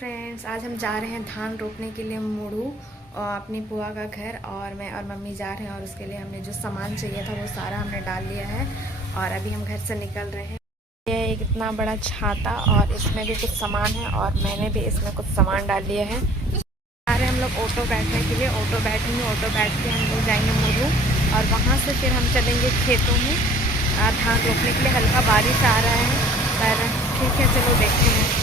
Friends, आज हम जा रहे हैं धान रोपने के लिए मुड़ू और अपनी बुआ का घर। और मैं और मम्मी जा रहे हैं और उसके लिए हमने जो सामान चाहिए था वो सारा हमने डाल लिया है और अभी हम घर से निकल रहे हैं। ये एक इतना बड़ा छाता और इसमें भी कुछ सामान है और मैंने भी इसमें कुछ सामान डाल लिया है। जा रहे हैं हम लोग ऑटो बैठने के लिए। ऑटो बैठेंगे, ऑटो बैठ के हम लोग जाएंगे मुड़ू और वहाँ से फिर हम चलेंगे खेतों में धान रोपने के लिए। हल्का बारिश आ रहा है पर ठीक है, चलो देखते हैं।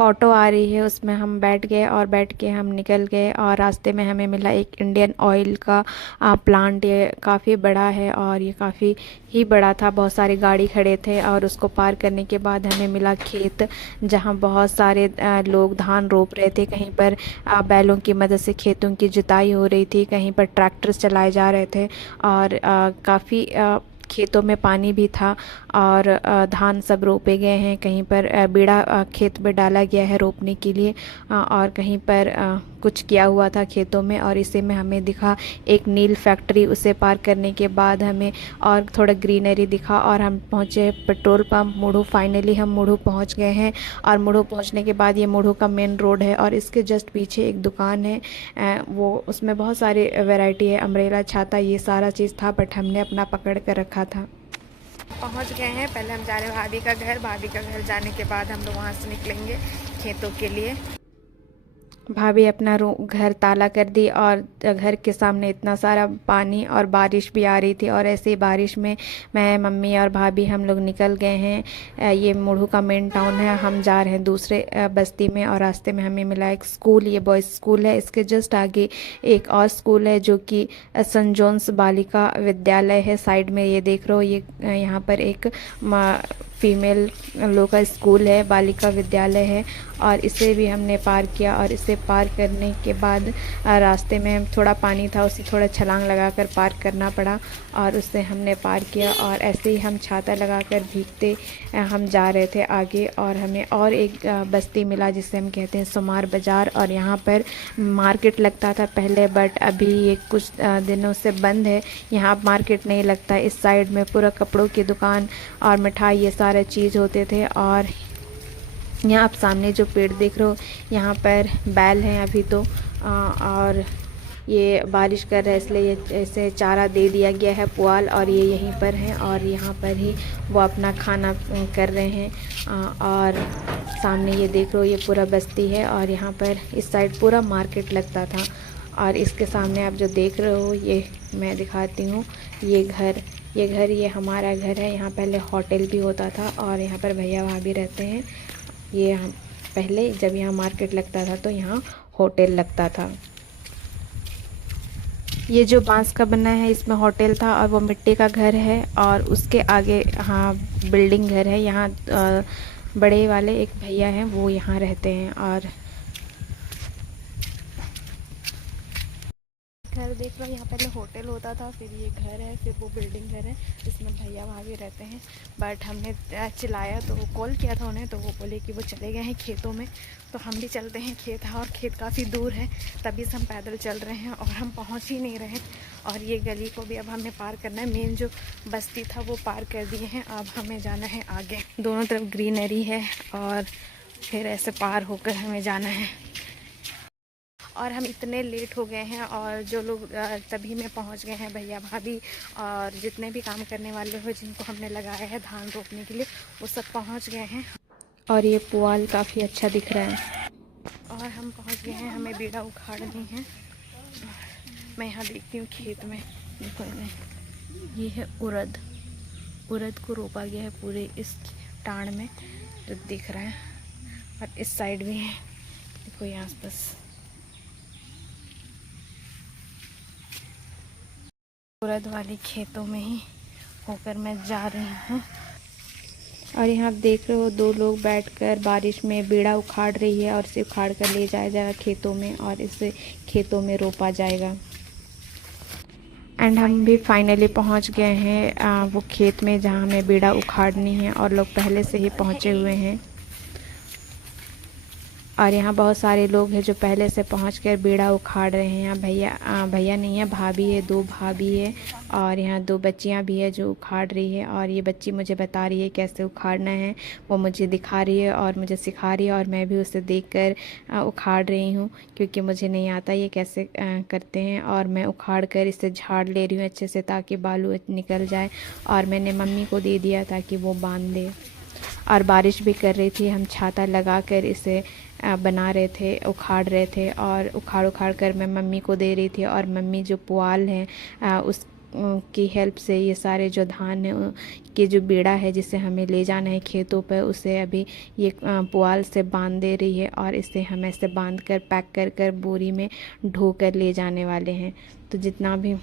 ऑटो आ रही है, उसमें हम बैठ गए और बैठ के हम निकल गए और रास्ते में हमें मिला एक इंडियन ऑयल का प्लांट। ये काफ़ी बड़ा है और ये काफ़ी ही बड़ा था। बहुत सारी गाड़ी खड़े थे और उसको पार करने के बाद हमें मिला खेत, जहां बहुत सारे लोग धान रोप रहे थे। कहीं पर बैलों की मदद से खेतों की जुताई हो रही थी, कहीं पर ट्रैक्टर चलाए जा रहे थे और काफ़ी खेतों में पानी भी था और धान सब रोपे गए हैं। कहीं पर बीड़ा खेत में डाला गया है रोपने के लिए और कहीं पर कुछ किया हुआ था खेतों में। और इसे में हमें दिखा एक नील फैक्ट्री। उसे पार करने के बाद हमें और थोड़ा ग्रीनरी दिखा और हम पहुँचे पेट्रोल पंप मुड़ू। फाइनली हम मुड़ू पहुँच गए हैं और मुड़ू पहुँचने के बाद ये मुड़ू का मेन रोड है और इसके जस्ट पीछे एक दुकान है। वो उसमें बहुत सारी वैरायटी है, अम्ब्रेला, छाता, ये सारा चीज़ था, बट हमने अपना पकड़ कर रखा था। पहुंच गए हैं। पहले हम जा रहे हैं भाभी का घर। भाभी का घर जाने के बाद हम लोग वहाँ से निकलेंगे खेतों के लिए। भाभी अपना घर ताला कर दी और घर के सामने इतना सारा पानी और बारिश भी आ रही थी और ऐसे ही बारिश में मैं, मम्मी और भाभी हम लोग निकल गए हैं। ये मुड़ू का मेन टाउन है। हम जा रहे हैं दूसरे बस्ती में और रास्ते में हमें मिला एक स्कूल। ये बॉयज़ स्कूल है। इसके जस्ट आगे एक और स्कूल है जो कि सेंट जॉन्स बालिका विद्यालय है। साइड में ये देख रहे हो, ये यहाँ पर एक फीमेल लोग का स्कूल है, बालिका विद्यालय है और इसे भी हमने पार किया। और इसे पार करने के बाद रास्ते में थोड़ा पानी था, उसे थोड़ा छलांग लगाकर पार करना पड़ा और उससे हमने पार किया। और ऐसे ही हम छाता लगाकर भीगते हम जा रहे थे आगे। और हमें और एक बस्ती मिला जिसे हम कहते हैं सुमार बाज़ार। और यहाँ पर मार्केट लगता था पहले, बट अभी ये कुछ दिनों से बंद है। यहाँ मार्केट नहीं लगता। इस साइड में पूरा कपड़ों की दुकान और मिठाई, ये सारे चीज़ होते थे। और यहाँ आप सामने जो पेड़ देख रहे हो, यहाँ पर बैल हैं अभी तो और ये बारिश कर रहा है इसलिए ये ऐसे चारा दे दिया गया है, पुआल, और ये यहीं पर हैं और यहाँ पर ही वो अपना खाना कर रहे हैं। और सामने ये देख रहे हो, ये पूरा बस्ती है और यहाँ पर इस साइड पूरा मार्केट लगता था। और इसके सामने आप जो देख रहे हो, ये मैं दिखाती हूँ, ये हमारा घर है। यहाँ पहले होटल भी होता था और यहाँ पर भैया भाभी रहते हैं। ये हम पहले जब यहाँ मार्केट लगता था तो यहाँ होटल लगता था। ये जो बांस का बना है इसमें होटल था और वो मिट्टी का घर है और उसके आगे हाँ बिल्डिंग घर है। यहाँ बड़े वाले एक भैया हैं, वो यहाँ रहते हैं। और घर देख लो, यहाँ पहले होटल होता था, फिर ये घर है, फिर वो बिल्डिंग घर है, इसमें भैया भाभी रहते हैं। बट हमने चिल्लाया तो कॉल किया था उन्हें, तो वो बोले कि वो चले गए हैं खेतों में। तो हम भी चलते हैं खेत, और खेत काफ़ी दूर है, तभी से हम पैदल चल रहे हैं और हम पहुँच ही नहीं रहे। और ये गली को भी अब हमें पार करना है। मेन जो बस्ती था वो पार कर दिए हैं, अब हमें जाना है आगे। दोनों तरफ ग्रीनरी है और फिर ऐसे पार होकर हमें जाना है। और हम इतने लेट हो गए हैं और जो लोग तभी में पहुंच गए हैं, भैया भाभी और जितने भी काम करने वाले हो जिनको हमने लगाया है धान रोपने के लिए, वो सब पहुंच गए हैं। और ये पुआल काफ़ी अच्छा दिख रहा है। और हम पहुंच गए हैं, हमें बीड़ा उखाड़नी है। मैं यहाँ देखती हूँ खेत में, देखो ये है उड़द। उड़द को रोपा गया है पूरे इस टाण में जो दिख रहा है, और इस साइड भी है, देखो यहाँ बस। उड़द वाले खेतों में ही होकर मैं जा रही हूँ। और यहाँ आप देख रहे हो, दो लोग बैठकर बारिश में बीड़ा उखाड़ रही है और इसे उखाड़ कर ले जाया जाएगा खेतों में और इसे खेतों में रोपा जाएगा। एंड हम भी फाइनली पहुँच गए हैं वो खेत में जहाँ हमें बीड़ा उखाड़नी है, और लोग पहले से ही पहुँचे हुए हैं। और यहाँ बहुत सारे लोग हैं जो पहले से पहुँचकर बीड़ा उखाड़ रहे हैं। यहाँ भैया नहीं है, भाभी है, 2 भाभी है और यहाँ 2 बच्चियाँ भी है जो उखाड़ रही है। और ये बच्ची मुझे बता रही है कैसे उखाड़ना है, वो मुझे दिखा रही है और मुझे सिखा रही है और मैं भी उसे देखकर उखाड़ रही हूँ, क्योंकि मुझे नहीं आता ये कैसे करते हैं। और मैं उखाड़ कर इसे झाड़ ले रही हूँ अच्छे से ताकि बालू निकल जाए। और मैंने मम्मी को दे दिया ताकि वो बांध दे। और बारिश भी कर रही थी, हम छाता लगा कर इसे बना रहे थे, उखाड़ रहे थे। और उखाड़ कर मैं मम्मी को दे रही थी। और मम्मी जो पुआल है उस की हेल्प से ये सारे जो धान है कि जो बीड़ा है जिसे हमें ले जाना है खेतों पर, उसे अभी ये पुआल से बांध दे रही है। और इसे हम ऐसे बांध कर पैक कर बोरी में ढो कर ले जाने वाले हैं। तो जितना भी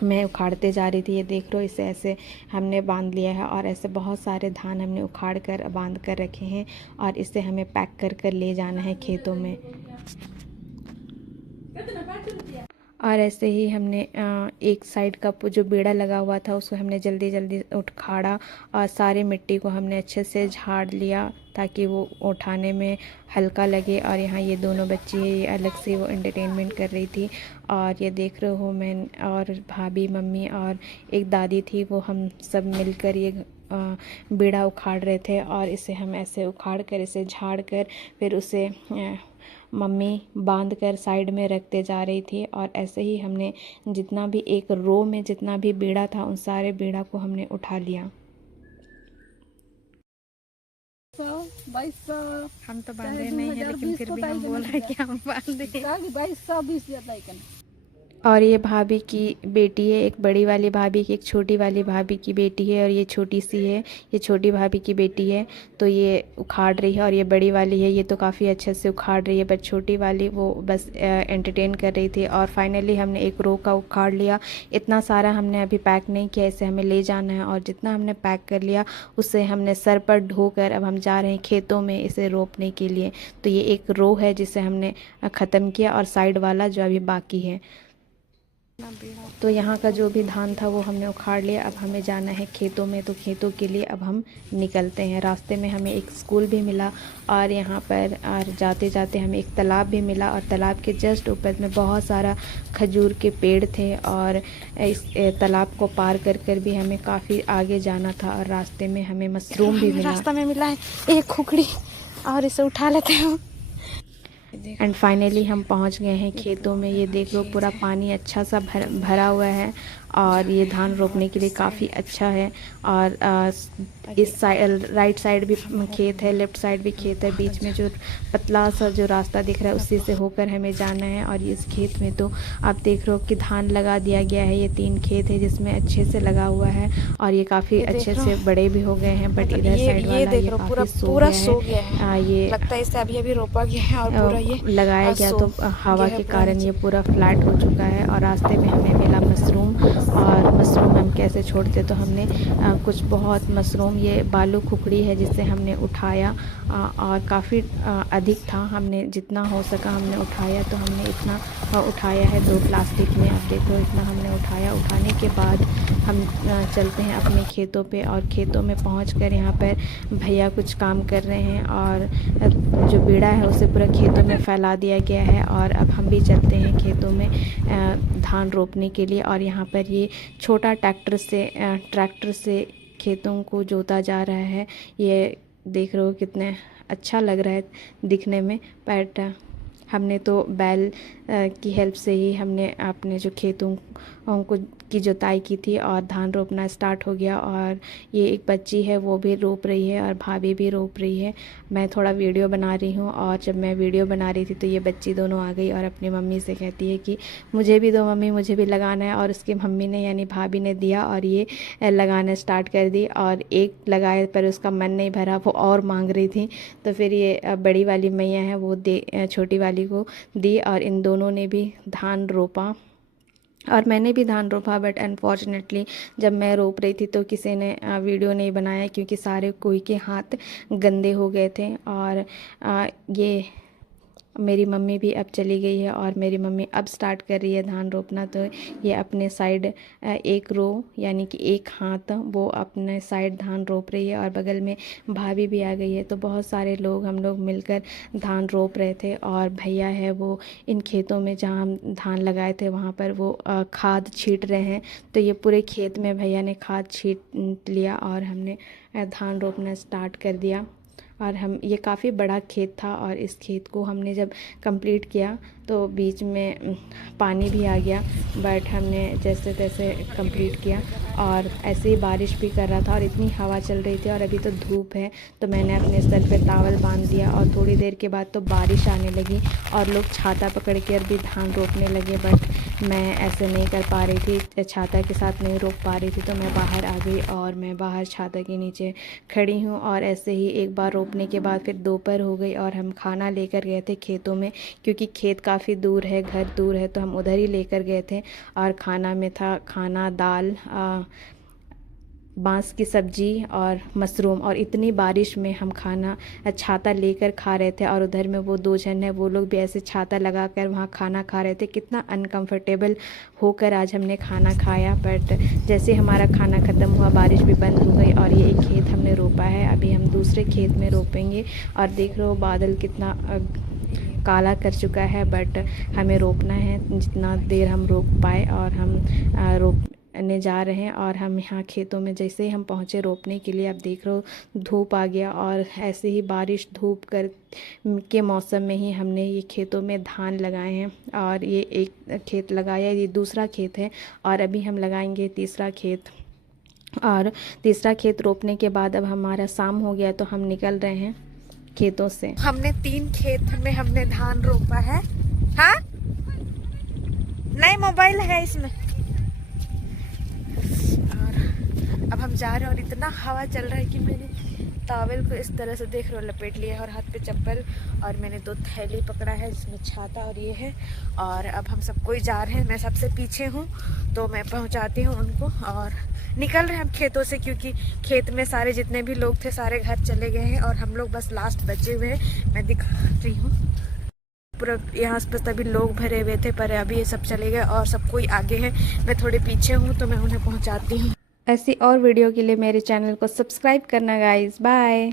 मैं उखाड़ते जा रही थी, ये देख लो, इसे ऐसे हमने बांध लिया है। और ऐसे बहुत सारे धान हमने उखाड़ कर बांध कर रखे हैं और इसे हमें पैक कर ले जाना है खेतों में। और ऐसे ही हमने एक साइड का जो बेड़ा लगा हुआ था उसको हमने जल्दी उखाड़ा और सारी मिट्टी को हमने अच्छे से झाड़ लिया ताकि वो उठाने में हल्का लगे। और यहाँ ये दोनों बच्ची है, ये अलग से वो एंटरटेनमेंट कर रही थी। और ये देख रहे हो, मैं और भाभी, मम्मी और एक दादी थी, वो हम सब मिलकर ये बीड़ा उखाड़ रहे थे। और इसे हम ऐसे उखाड़ कर इसे झाड़ कर फिर उसे मम्मी बांध कर साइड में रखते जा रही थी। और ऐसे ही हमने जितना भी एक रो में जितना भी बीड़ा था उन सारे बीड़ा को हमने उठा लिया। 2200 हम तो बांधे नहीं है, लेकिन फिर भी हम बोल रहे हैं कि हम बांध दें। 2220 और ये भाभी की बेटी है, एक बड़ी वाली भाभी की, एक छोटी वाली भाभी की बेटी है। और ये छोटी सी है, ये छोटी भाभी की बेटी है। तो ये उखाड़ रही है और ये बड़ी वाली है, ये तो काफ़ी अच्छे से उखाड़ रही है। बट छोटी वाली वो बस एंटरटेन कर रही थी। और फाइनली हमने एक रो का उखाड़ लिया। इतना सारा हमने अभी पैक नहीं किया, इसे हमें ले जाना है। और जितना हमने पैक कर लिया उससे हमने सर पर ढोकर अब हम जा रहे हैं खेतों में इसे रोपने के लिए। तो ये एक रो है जिसे हमने ख़त्म किया और साइड वाला जो अभी बाकी है। तो यहाँ का जो भी धान था वो हमने उखाड़ लिया। अब हमें जाना है खेतों में, तो खेतों के लिए अब हम निकलते हैं। रास्ते में हमें एक स्कूल भी मिला और यहाँ पर और जाते जाते हमें एक तालाब भी मिला। और तालाब के जस्ट ऊपर में बहुत सारा खजूर के पेड़ थे। और इस तालाब को पार कर भी हमें काफ़ी आगे जाना था। और रास्ते में हमें मशरूम भी मिला, रास्ता में मिला है एक खुखड़ी, और इसे उठा लेते हैं। एंड फाइनली हम पहुंच गए हैं खेतों में। ये देख लो, पूरा पानी अच्छा सा भरा हुआ है और ये धान रोपने के लिए काफ़ी अच्छा है। और इस साइड राइट साइड भी खेत है, लेफ़्ट साइड भी खेत है। बीच में जो पतला सा जो रास्ता दिख रहा है उसी से होकर हमें जाना है। और इस खेत में तो आप देख रहे हो कि धान लगा दिया गया है। ये 3 खेत है जिसमें अच्छे से लगा हुआ है और ये काफ़ी अच्छे से बड़े भी हो गए हैं। बट इधर साइड वाला ये काफ़ी सो गया है। ये लगता है इसे अभी रोपा गया है और पूरा ये लगाया गया, तो हवा के कारण ये पूरा फ्लैट हो चुका है। और रास्ते में हमें मिला मशरूम। और मशरूम हम कैसे छोड़ते, तो हमने कुछ बहुत मशरूम, ये बालू खुखड़ी है जिससे हमने उठाया और काफ़ी अधिक था। हमने जितना हो सका हमने उठाया, तो हमने इतना उठाया है 2 प्लास्टिक में। अब देखो इतना हमने उठाया। उठाने के बाद हम चलते हैं अपने खेतों पे। और खेतों में पहुंचकर यहाँ पर भैया कुछ काम कर रहे हैं और जो बीड़ा है उसे पूरा खेतों में फैला दिया गया है। और अब हम भी चलते हैं खेतों में धान रोपने के लिए। और यहाँ पर ये छोटा ट्रैक्टर से खेतों को जोता जा रहा है। ये देख रहे हो कितने अच्छा लग रहा है दिखने में। बट हमने तो बैल की हेल्प से ही हमने अपने जो खेतों को की जुताई की थी और धान रोपना स्टार्ट हो गया। और ये एक बच्ची है वो भी रोप रही है और भाभी भी रोप रही है। मैं थोड़ा वीडियो बना रही हूँ और जब मैं वीडियो बना रही थी तो ये बच्ची दोनों आ गई और अपनी मम्मी से कहती है कि मुझे भी दो मम्मी, मुझे भी लगाना है। और उसकी मम्मी ने यानी भाभी ने दिया और ये लगाना स्टार्ट कर दी। और एक लगाए पर उसका मन नहीं भरा, वो और मांग रही थी। तो फिर ये बड़ी वाली मैया है वो छोटी वाली को दी और इन दोनों ने भी धान रोपा और मैंने भी धान रोपा। बट अनफॉर्चुनेटली जब मैं रोप रही थी तो किसी ने वीडियो नहीं बनाया क्योंकि सारे कोई के हाथ गंदे हो गए थे। और ये मेरी मम्मी भी अब चली गई है और मेरी मम्मी अब स्टार्ट कर रही है धान रोपना। तो ये अपने साइड एक रो यानी कि एक हाथ वो अपने साइड धान रोप रही है और बगल में भाभी भी आ गई है। तो बहुत सारे लोग हम लोग मिलकर धान रोप रहे थे और भैया है वो इन खेतों में जहाँ हम धान लगाए थे वहाँ पर वो खाद छींट रहे हैं। तो ये पूरे खेत में भैया ने खाद छींट लिया और हमने धान रोपना स्टार्ट कर दिया। और हम ये काफ़ी बड़ा खेत था और इस खेत को हमने जब कंप्लीट किया तो बीच में पानी भी आ गया, बट हमने जैसे तैसे कंप्लीट किया। और ऐसे ही बारिश भी कर रहा था और इतनी हवा चल रही थी और अभी तो धूप है। तो मैंने अपने सर पे टॉवल बांध दिया और थोड़ी देर के बाद तो बारिश आने लगी और लोग छाता पकड़ के भी धान रोपने लगे, बट मैं ऐसे नहीं कर पा रही थी, छाता के साथ नहीं रोक पा रही थी। तो मैं बाहर आ गई और मैं बाहर छाता के नीचे खड़ी हूँ। और ऐसे ही एक बार रोपने के बाद फिर दोपहर हो गई और हम खाना लेकर गए थे खेतों में, क्योंकि खेत काफ़ी दूर है, घर दूर है, तो हम उधर ही लेकर गए थे। और खाना में था खाना दाल, बांस की सब्जी और मशरूम। और इतनी बारिश में हम खाना छाता लेकर खा रहे थे और उधर में वो 2 जन है वो लोग भी ऐसे छाता लगाकर वहाँ खाना खा रहे थे। कितना अनकंफर्टेबल होकर आज हमने खाना खाया। बट जैसे हमारा खाना ख़त्म हुआ बारिश भी बंद हो गई और ये एक खेत हमने रोपा है। अभी हम दूसरे खेत में रोपेंगे और देख रहे हो बादल कितना काला कर चुका है, बट हमें रोपना है जितना देर हम रोक पाए। और हम रोपने जा रहे हैं और हम यहाँ खेतों में जैसे ही हम पहुँचे रोपने के लिए, अब देख रहे हो धूप आ गया और ऐसे ही बारिश धूप कर के मौसम में ही हमने ये खेतों में धान लगाए हैं। और ये एक खेत लगाया, ये दूसरा खेत है और अभी हम लगाएंगे तीसरा खेत। और तीसरा खेत रोपने के बाद अब हमारा शाम हो गया तो हम निकल रहे हैं खेतों से। हमने 3 खेत में हमने धान रोपा है। हाँ, नए मोबाइल है इसमें। और अब हम जा रहे हैं और इतना हवा चल रहा है कि मैंने टॉवल को इस तरह से देख रहे हो लपेट लिया है और हाथ पे चप्पल और मैंने 2 थैली पकड़ा है जिसमें छाता और ये है। और अब हम सब कोई जा रहे हैं, मैं सबसे पीछे हूँ तो मैं पहुँचाती हूँ उनको और निकल रहे हैं हम खेतों से, क्योंकि खेत में सारे जितने भी लोग थे सारे घर चले गए हैं और हम लोग बस लास्ट बचे हुए हैं। मैं दिखा रही हूँ पूरा यहाँ पर सभी लोग भरे हुए थे, पर अभी ये सब चले गए और सब कोई आगे है, मैं थोड़े पीछे हूँ तो मैं उन्हें पहुँचाती हूँ। ऐसी और वीडियो के लिए मेरे चैनल को सब्सक्राइब करना गाइस। बाय।